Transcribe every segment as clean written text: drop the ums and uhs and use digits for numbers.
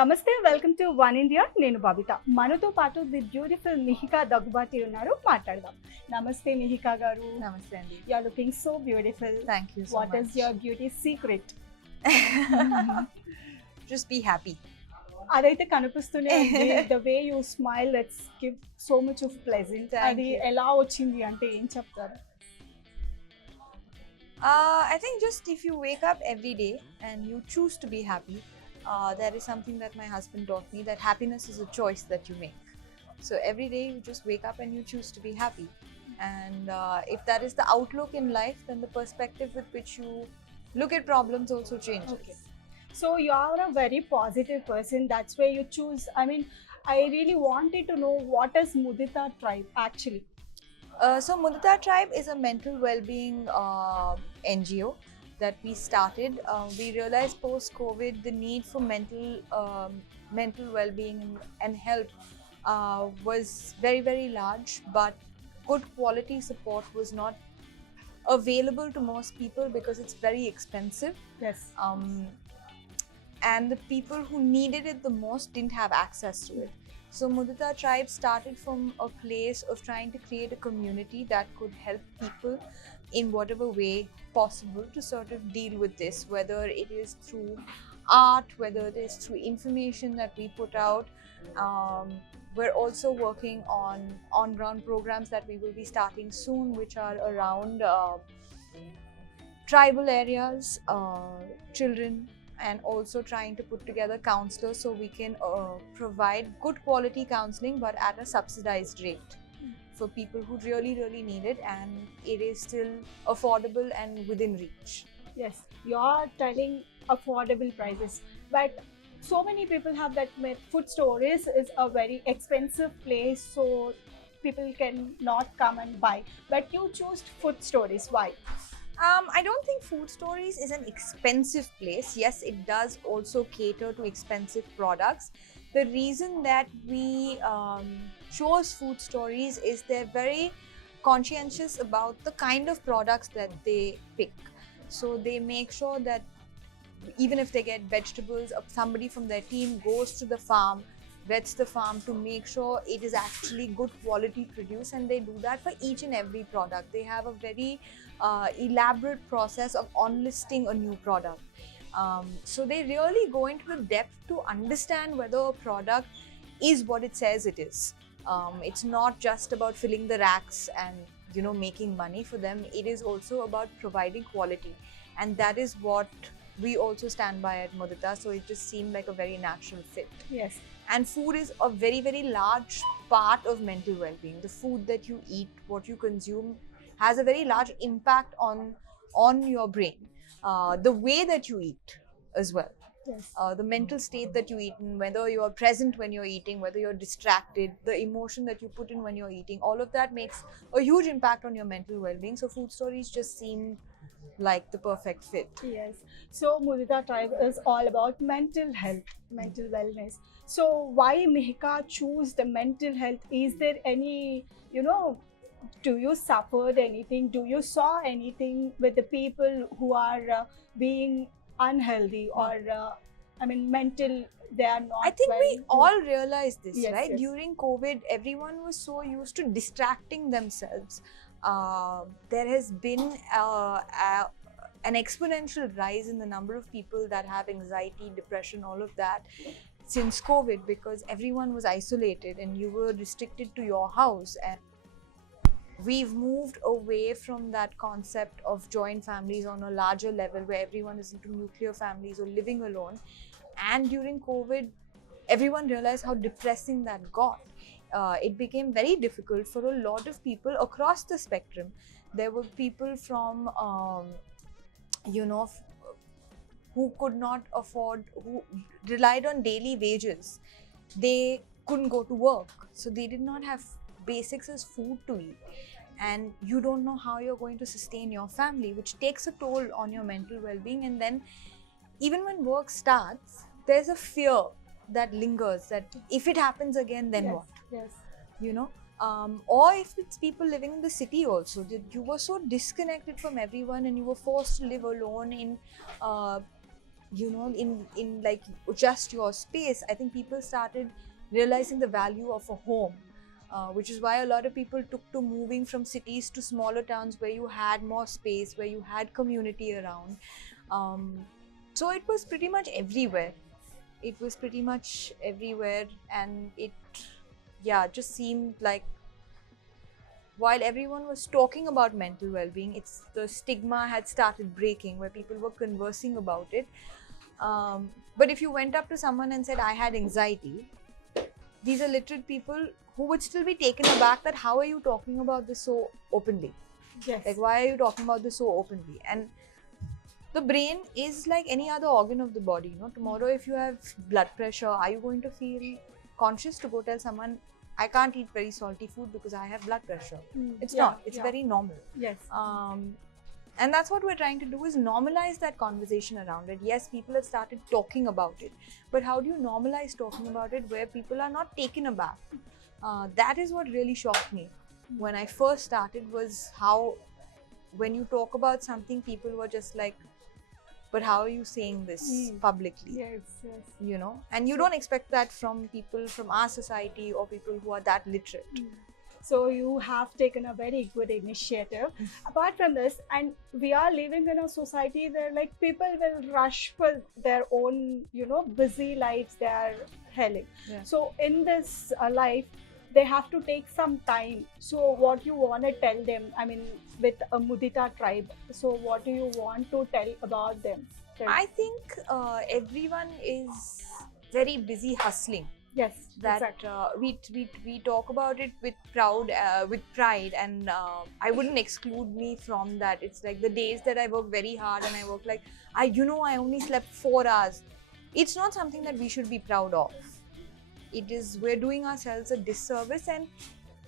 నమస్తే, welcome to one India. నేను బబిత. మనతో పాటు ది బ్యూటిఫుల్ మిహికా దగ్గుబాటి ఉన్నారు. మాట్లాడదాం. నమస్తే మిహికా గారు. నమస్తే అండి. You are looking so beautiful. Thank you so what much. Is your beauty secret? Just be happy. అదైతే కనిపిస్తూనే ఉంది. The way you smile let's give so much of pleasant. Thank అది you. ఎలా వచ్చింది అంటే ఏం చెప్తారు? I think just if you wake up every day and you choose to be happy, there is something that my husband taught me, that happiness is a choice that you make. So every day you just wake up and you choose to be happy. And if that is the outlook in life, then the perspective with which you look at problems also changes. Okay. So you are a very positive person. That's why you choose. I mean, I really wanted to know what is Mudita tribe actually. So Mudita Tribe is a mental well-being NGO that we started. We realized post-COVID the need for mental well-being and help was very, very large, but good quality support was not available to most people because it's very expensive. Yes. And the people who needed it the most didn't have access to it. So Mudita Tribe started from a place of trying to create a community that could help people in whatever way possible to sort of deal with this, whether it is through art, whether it is through information that we put out. We're also working on on-ground programs that we will be starting soon, which are around tribal areas, children, and also trying to put together counselors so we can provide good quality counseling but at a subsidized rate for people who really, really need it, and it is still affordable and within reach. Yes. You are telling affordable prices, but so many people have that myth. Food stores is a very expensive place, so people can not come and buy. But you chose food stores. Why? I don't think Food Stories is an expensive place. Yes, it does also cater to expensive products. The reason that we chose Food Stories is they're very conscientious about the kind of products that they pick. So they make sure that even if they get vegetables, somebody from their team goes to the farm, vets the farm to make sure it is actually good quality produce, and they do that for each and every product. They have a very elaborate process of on-listing a new product. So they really go into the depth to understand whether a product is what it says it is. It's not just about filling the racks and making money for them. It is also about providing quality, and that is what we also stand by at Mudita. So it just seemed like a very natural fit. Yes. And food is a very, very large part of mental well-being. The food that you eat, what you consume, has a very large impact on your brain. The way that you eat as well. Yes. The mental state that you eat in, whether you are present when you're eating, whether you're distracted, the emotion that you put in when you're eating, all of that makes a huge impact on your mental well-being. So Food Stories just seem like the perfect fit. Yes. So Mudita tribe is all about mental health, mental wellness. So why Mihika choose the mental health? Is there any, do you suffered anything? Do you saw anything with the people who are being unhealthy or, mental, they are not I think well? we all realized this, Yes, right? yes. During COVID, everyone was so used to distracting themselves. There has been an exponential rise in the number of people that have anxiety, depression, all of that since COVID, because everyone was isolated and you were restricted to your house. And we've moved away from that concept of joint families on a larger level where everyone is into nuclear families or living alone. And during COVID, everyone realized how depressing that got. It became very difficult for a lot of people across the spectrum. There were people from, who could not afford, who relied on daily wages. They couldn't go to work, so they did not have basics as food to eat. And you don't know how you're going to sustain your family, which takes a toll on your mental well-being. And then even when work starts, there's a fear that lingers, that if it happens again, then Yes. what? Yes. Or if it's people living in the city also, that you were so disconnected from everyone and you were forced to live alone in in like just your space, I think people started realizing the value of a home, which is why a lot of people took to moving from cities to smaller towns where you had more space, where you had community around. So it was pretty much everywhere. And it, yeah, just seemed like while everyone was talking about mental well-being, it's the stigma had started breaking where people were conversing about it. But if you went up to someone and said, I had anxiety, these are literate people who would still be taken aback that how are you talking about this so openly? Yes. Like, why are you talking about this so openly? And the brain is like any other organ of the body. Tomorrow, if you have blood pressure, are you going to feel conscious to go tell someone, I can't eat very salty food because I have blood pressure? It's not. It's very normal. Yes. And that's what we're trying to do, is normalize that conversation around it. Yes, people have started talking about it, but how do you normalize talking about it where people are not taken aback? That is what really shocked me when I first started, was how when you talk about something, people were just like, but how are you saying this publicly? Yes. And you don't expect that from people from our society or people who are that literate. So you have taken a very good initiative. Apart from this, and we are living in a society where like people will rush for their own, busy lives they are having. Yeah. So in this life, they have to take some time. So what you want to tell them, I mean, with a Mudita tribe, so what do you want to tell about them? I think everyone is very busy hustling. Yes, that exactly. we talk about it with pride, and I wouldn't exclude me from that. It's like the days that I work very hard and I work like I only slept 4 hours. It's not something that we should be proud of. It is, we're doing ourselves a disservice, and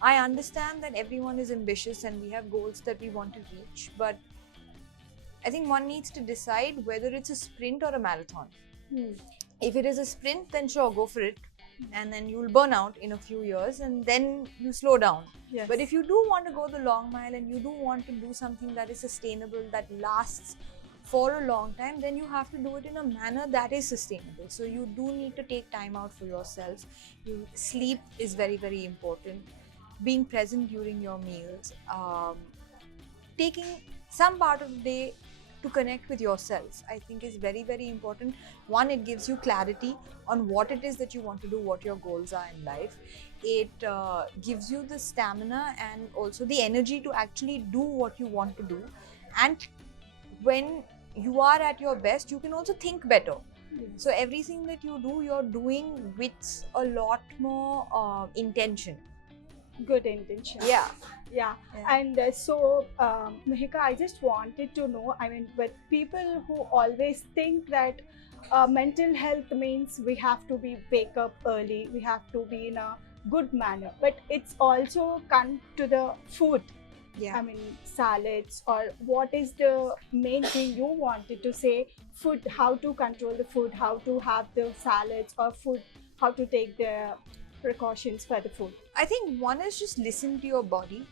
I understand that everyone is ambitious and we have goals that we want to reach, but I think one needs to decide whether it's a sprint or a marathon. If it is a sprint, then sure, go for it. And then you'll burn out in a few years and then you slow down. Yes. But if you do want to go the long mile and you do want to do something that is sustainable, that lasts for a long time, then you have to do it in a manner that is sustainable. So you do need to take time out for yourself. Sleep is very, very important. Being present during your meals. Taking some part of the day to connect with yourself, I think is very, very important. One, it gives you clarity on what it is that you want to do, what your goals are in life. It gives you the stamina and also the energy to actually do what you want to do. And when you are at your best, you can also think better. So everything that you do, you're doing with a lot more intention. Good intention. Yeah. And so Mihika, I just wanted to know, I mean, with people who always think that mental health means we have to wake up early, we have to be in a good manner, but it's also come to the food. I mean, salads, or what is the main thing you wanted to say? Food, how to control the food, how to have the salads or food, how to take the precautions for the food. I think one is just listen to your body.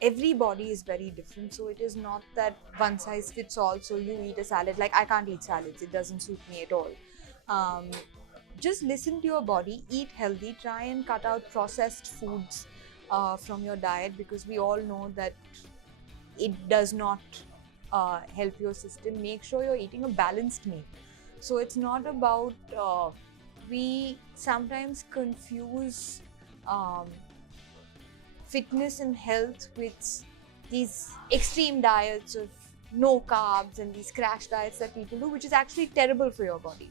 Every body is very different, so it is not that one size fits all. So you eat a salad, like I can't eat salads, it doesn't suit me at all. Just listen to your body, eat healthy, try and cut out processed foods from your diet, because we all know that it does not help your system. Make sure you're eating a balanced meal. So it's not about we sometimes confuse fitness and health with these extreme diets of no carbs and these crash diets that people do, which is actually terrible for your body.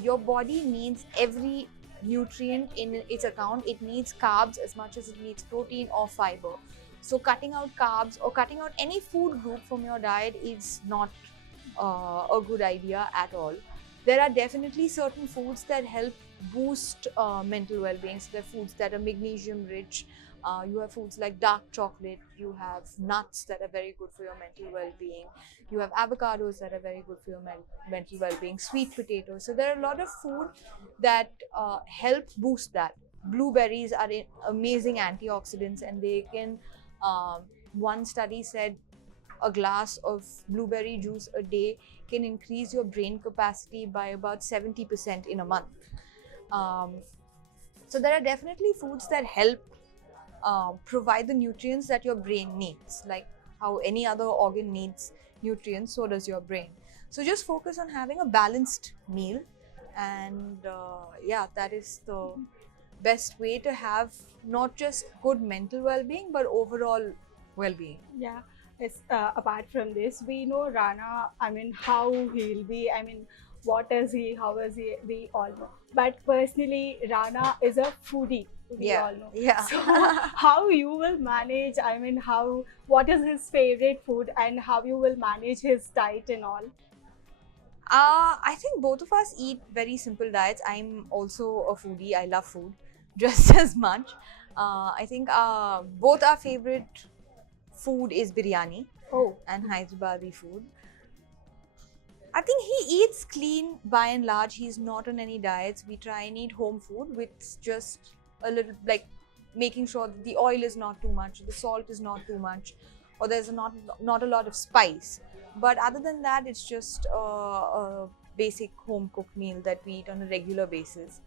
Your body needs every nutrient in its account. It needs carbs as much as it needs protein or fiber. So cutting out carbs or cutting out any food group from your diet is not a good idea at all. There are definitely certain foods that help boost mental well-being. So there are foods that are magnesium rich. You have foods like dark chocolate, you have nuts that are very good for your mental well-being, you have avocados that are very good for your mental well-being, sweet potatoes. So there are a lot of food that help boost that. Blueberries are amazing antioxidants, and they can, one study said a glass of blueberry juice a day can increase your brain capacity by about 70% in a month. Um, so there are definitely foods that help provide the nutrients that your brain needs, like how any other organ needs nutrients, so does your brain. So just focus on having a balanced meal, and yeah, that is the best way to have not just good mental well-being but overall well-being. Yeah. It's, apart from this, we know Rana, I mean, how he'll be, I mean, what is he, how is he, we all know. But personally, Rana is a foodie, we Yeah, all know. yeah. So, how you will manage, I mean, what is his favorite food and how you will manage his diet and all? I think both of us eat very simple diets. I'm also a foodie. I love food just as much. I think both our favorite food is biryani Oh, and Hyderabadi food. I think he eats clean by and large. He's not on any diets. We try and eat home food with just a little, like, making sure that the oil is not too much, the salt is not too much, or there's not a lot of spice. But other than that, it's just a basic home cooked meal that we eat on a regular basis.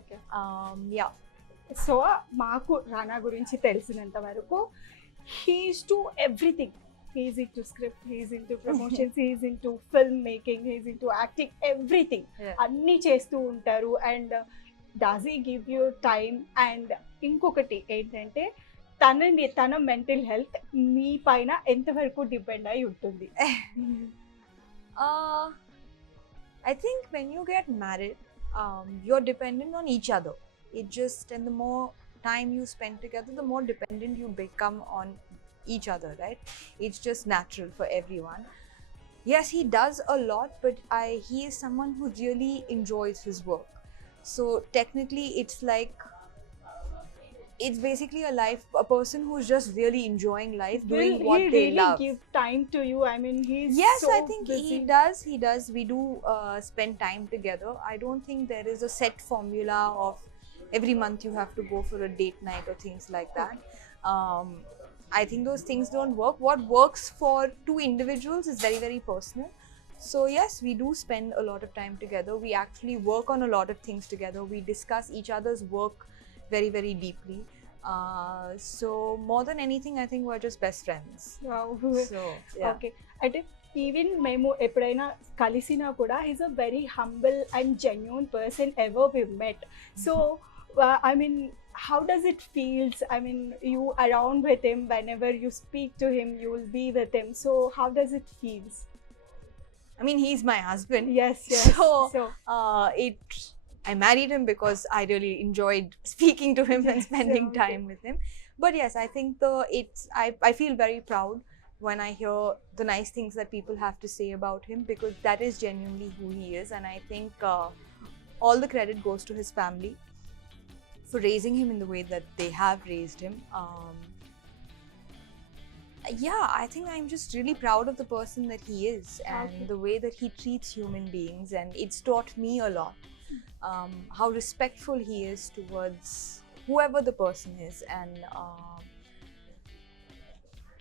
okay. Yeah. So మాకు రానా గురించి తెలిసినంత వరకు he's to everything. He's into script, he's into promotions, he's into film making, he's into acting, everything. Yeah. అన్నీ చేస్తూ ఉంటారు. And does he give you time? And ఇంకొకటి ఏంటంటే తన మెంటల్ హెల్త్ మీ పైన ఎంతవరకు depend అయి ఉంటుంది? Uh, I think when you get married, you're dependent on each other. And the more time you spend together, the more dependent you become on each other, right? It's just natural for everyone. Yes, he does a lot, but he is someone who really enjoys his work. So technically, it's basically a person who's just really enjoying life, doing Will what he they really love. give time to you? I mean, he's Yes, so I think busy. he does. We do spend time together. I don't think there is a set formula of every month you have to go for a date night or things like that. I think those things don't work. What works for two individuals is very, very personal. So yes, we do spend a lot of time together. We actually work on a lot of things together. We discuss each other's work very, very deeply. So more than anything, I think we're just best friends. Wow. So yeah. Okay. అంటే even మేము ఎప్పుడైనా కలిసినా కూడా is a very humble and genuine person ever we met. So I mean, how does it feels? I mean, you around with him, whenever you speak to him, you will be with him. So how does it feels? I mean, he's my husband. Yes, yes. So, I married him because I really enjoyed speaking to him and Yes, spending okay. time with him. But yes, I think I feel very proud when I hear the nice things that people have to say about him, because that is genuinely who he is. And I think all the credit goes to his family for raising him in the way that they have raised him. Yeah, I think I'm just really proud of the person that he is and Okay. the way that he treats human beings, and it's taught me a lot how respectful he is towards whoever the person is, and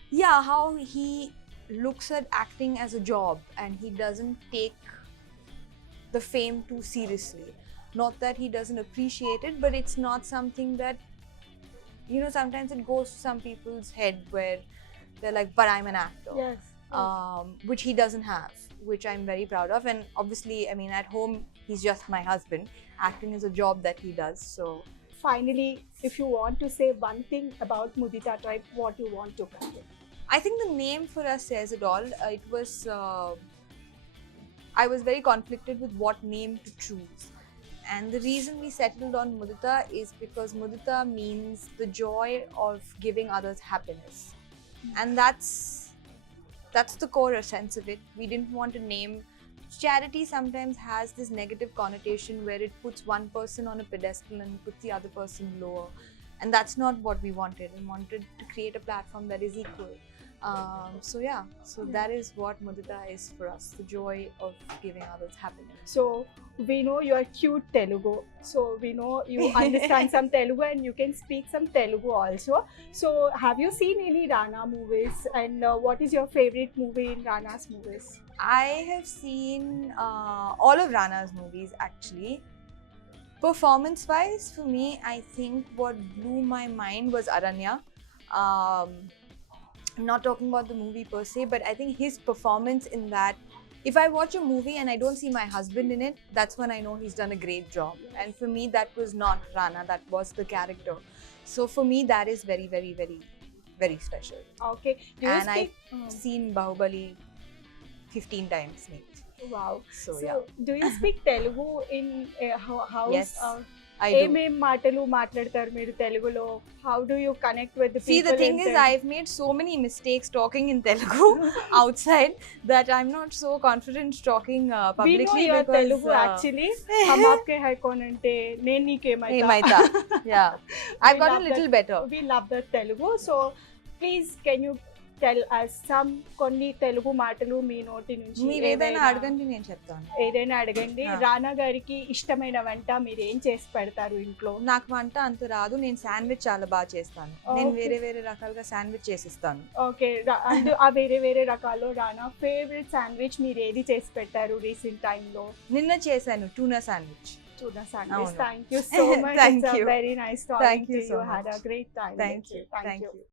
yeah, how he looks at acting as a job and he doesn't take the fame too seriously. Not that he doesn't appreciate it, but it's not something that, you know, sometimes it goes to some people's head where they're like, but I'm an actor. Yes. Which he doesn't have, which I'm very proud of. And obviously, I mean, at home, he's just my husband. Acting is a job that he does. So Finally, if you want to say one thing about Mudita Tribe, what you want to convey? I think the name for us says it all. I was very conflicted with what name to choose. And the reason we settled on Mudita is because Mudita means the joy of giving others happiness. And that's the core essence of it. We didn't want to name. Charity sometimes has this negative connotation where it puts one person on a pedestal and puts the other person lower. And that's not what we wanted. We wanted to create a platform that is equal. So yeah, so that is what mudita is for us, the joy of giving others happiness. So we know you are cute Telugu. So we know you understand some Telugu and you can speak some Telugu also. So have you seen any Rana movies? And what is your favorite movie in Rana's movies? I have seen all of Rana's movies actually. Performance wise, for me, I think what blew my mind was Aranya. I'm not talking about the movie per se, but I think his performance in that, if I watch a movie and I don't see my husband in it, that's when I know he's done a great job. And for me, that was not Rana, that was the character. So for me, that is very, very, very, very special. Okay. Do you And speak? I've seen Bahubali 15 times maybe. Wow. So, So yeah, do you speak Telugu in house? Yes, I do. ఏమేం మాటలు మాట్లాడతారు మీరు తెలుగులో? How do you connect with the people? See, the thing in is, Telugu? I've made so many mistakes talking in Telugu outside that I'm not so confident talking We know publicly your because Telugu actually. हम आपके है कौन అంటే నేను నీకేమైతా. Emaita. Yeah, I've We got a love little that. better. We love the Telugu. So please can you tell us some కొన్ని తెలుగు మాటలు మీ నోటి నుంచి మీరు ఏదైనా ఏవైనా- అడగండి, నేను చెప్తాను. ఏదైనా అడగండి. ఆ. రానా గారికి ఇష్టమైన వంట మీరు ఏం చేసి పెడతారు ఇంట్లో? నాకు వంట అంత రాదు, నేను శాండ్విచ్ చాలా బాగా చేస్తాను. నేను Okay. వేరే వేరే రకాలుగా శాండ్విచ్ చేసిస్తాను. ఓకే ఆ వేరే వేరే రకాల్లో రానా ఫేవరెట్ శాండ్విచ్ మీరు ఏది చేసి పెట్టారు రీసెంట్ టైంలో? నిన్న చేశాను టూనా శాండ్విచ్. Tuna sandwich. అవును. Thank you so much. Thank It's you. a very nice talking Thank you to so you. Had a much. great time. Thank with you. Thank Thank you. you.